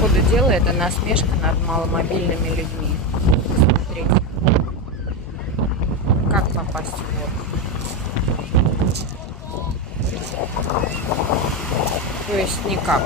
ходу дела это насмешка над маломобильными людьми. Смотрите, как попасть в город. То есть никак.